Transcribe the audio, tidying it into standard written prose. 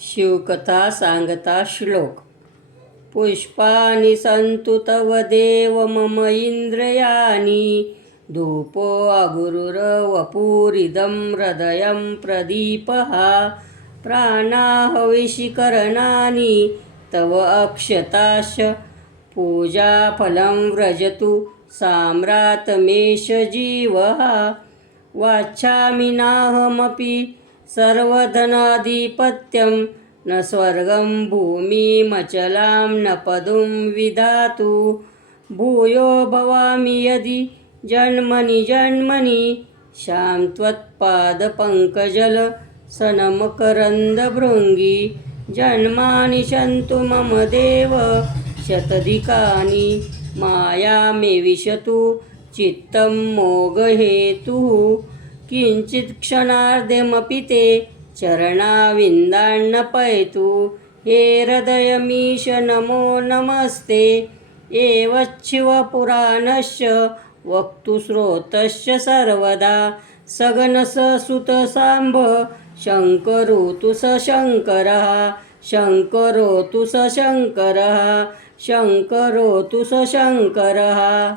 शिवकथा सांगता श्लोक। पुष्पाणि सन्तु तव देव मम इन्द्रियाणि, धूपो अगुरुरवपुरिदं हृदयं प्रदीपः, प्राणाहविषीकरणानि तव अक्षताश्च, पूजाफलं व्रजतु साम्रातमेष जीवः। वाञ्छामि नाहमपि सर्वधनाधिपत्यं, न स्वर्गं भूमिमचलां न पदुं विधातु। भूयो भवामि यदि जन्मनि जन्मनि, श्यां त्वत्पादपङ्कजलसनमकरन्दभृङ्गी। जन्मानि सन्तु मम देव शतधिकानि, मायामेविशतु चित्तं मोघहेतुः। किञ्चित् क्षणार्धमपि ते चरणाविन्दान्नपैतु, हे हृदयमीश नमो नमस्ते। एवच्छिवपुराणस्य वक्तु स्रोतस्य सर्वदा, सगणसुतसाम्ब शङ्करोतु स शङ्करः, शङ्करोतु स शङ्करः, शङ्करोतु स शङ्करः।